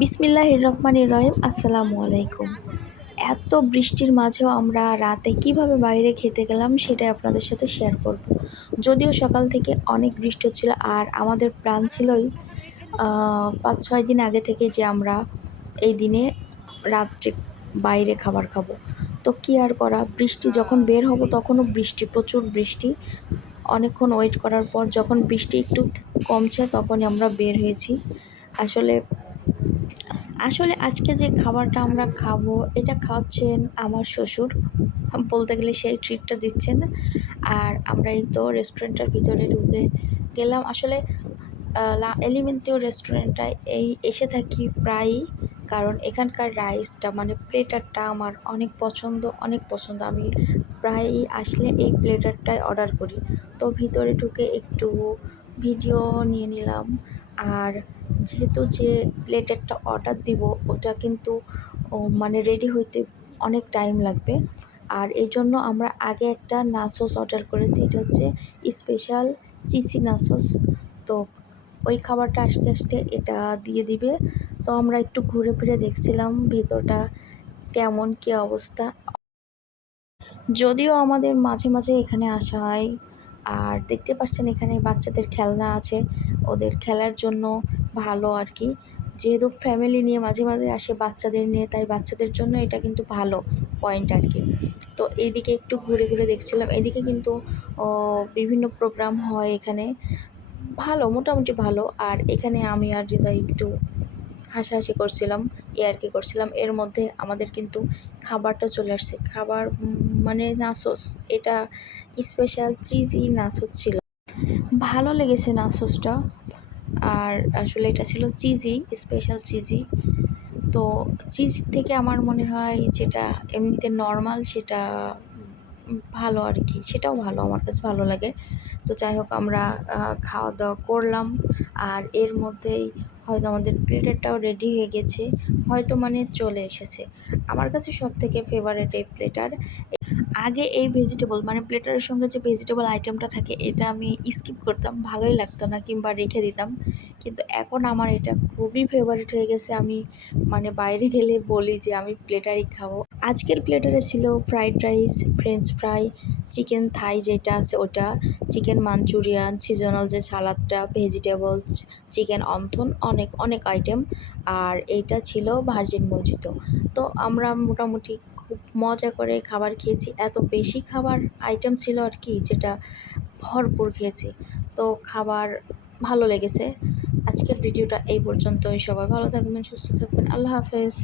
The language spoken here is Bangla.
বিসমিল্লাহির রহমানির রহিম। আসসালামু আলাইকুম। এত বৃষ্টির মাঝেও আমরা রাতে কিভাবে বাইরে খেতে গেলাম সেটাই আপনাদের সাথে শেয়ার করব। যদিও সকাল থেকে অনেক বৃষ্টি হচ্ছিল আর আমাদের প্ল্যান ছিলই ৫-৬ দিন আগে থেকে যে আমরা এই দিনে রাত্রে বাইরে খাবার খাবো। তো কী আর করা, বৃষ্টি যখন বের হব তখনও বৃষ্টি, প্রচুর বৃষ্টি। অনেকক্ষণ ওয়েট করার পর যখন বৃষ্টি একটু কমছে তখনই আমরা বের হয়েছি। আসলে আসলে আজকে যে খাবারটা আমরা খাবো এটা খাওয়াচ্ছেন আমার শ্বশুর, বলতে গেলে সেই ট্রিটটা দিচ্ছেন। আর আমরা এই তো রেস্টুরেন্টের ভিতরে ঢুকে গেলাম। আসলে এলিমেন্টীয় রেস্টুরেন্টটায় এসে থাকি প্রায়ই, কারণ এখানকার রাইসটা মানে প্লেটারটা আমার অনেক পছন্দ, অনেক পছন্দ। আমি প্রায়ই আসলে এই প্লেটারটাই অর্ডার করি। তো ভিতরে ঢুকে একটু ভিডিও নিয়ে নিলাম। আর যেহেতু যে প্লেটারটা অর্ডার দিব ওটা কিন্তু মানে রেডি হইতে অনেক টাইম লাগবে। আর এই জন্য আমরা আগে একটা নাসোস অর্ডার করেছি, এটা হচ্ছে স্পেশাল চিসি নাসোস। তো ওই খাবারটা আসতে আসতে এটা দিয়ে দিবে। তো আমরা একটু ঘুরে ফিরে দেখছিলাম ভেতরটা কেমন, কী অবস্থা। যদিও আমাদের মাঝে মাঝে এখানে আসা হয়। আর দেখতে পাচ্ছেন এখানে বাচ্চাদের খেলনা আছে, ওদের খেলার জন্য ভালো আর কি। যেহেতু ফ্যামিলি নিয়ে মাঝে মাঝে আসে বাচ্চাদের নিয়ে, তাই বাচ্চাদের জন্য এটা কিন্তু ভালো পয়েন্ট আর কি। তো এইদিকে একটু ঘুরে ঘুরে দেখছিলাম, এদিকে কিন্তু বিভিন্ন প্রোগ্রাম হয় এখানে, ভালো, মোটামুটি ভালো। আর এখানে আমি আর হৃদয় একটু হাসাহাসি করছিলাম, ইয়ার্কি করছিলাম। এর মধ্যে আমাদের কিন্তু খাবারটা চলে আসছে। খাবার মানে নাসোস, এটা স্পেশাল চিজি নাসোস ছিল, ভালো লেগেছে নাসোসটা। আর আসলে এটা ছিল চিজি, স্পেশাল চিজি। তো চিজ থেকে আমার মনে হয় যেটা এমনিতে নর্মাল সেটা ভালো আর কি, সেটাও ভালো, আমার কাছে ভালো লাগে। তো যাই হোক, আমরা খাওয়া দাওয়া করলাম। আর এর মধ্যেই হয়তো আমাদের প্লেটারটাও রেডি হয়ে গেছে, হয়তো মানে চলে এসেছে। আমার কাছে সবথেকে ফেভারিট এই প্লেটার। আগে এই ভেজিটেবল মানে প্লেটারের সঙ্গে যে ভেজিটেবল আইটেমটা থাকে এটা আমি স্কিপ করতাম, ভালোই লাগতো না কিংবা রেখে দিতাম। কিন্তু এখন আমার এটা খুবই ফেভারিট হয়ে গেছে। আমি মানে বাইরে গেলে বলি যে আমি প্লেটারই খাবো। আজকের প্লেটারে ছিল fried rice, French fry, chicken Thai যেটা আছে ওটা, চিকেন মাঞ্চুরিয়ান, সিজনাল যে সালাদটা, ভেজিটেবলস, চিকেন অন্থন, অনেক অনেক আইটেম। আর এইটা ছিল ভার্জিন মজিতো। তো আমরা মোটামুটি খুব মজা করে খাবার খেয়েছি। এত বেশি খাবার আইটেম ছিল আর কি, যেটা ভরপুর খেয়েছি। তো খাবার ভালো লেগেছে। আজকের ভিডিওটা এই পর্যন্তই। সবাই ভালো থাকবেন, সুস্থ থাকবেন। আল্লাহ হাফেজ।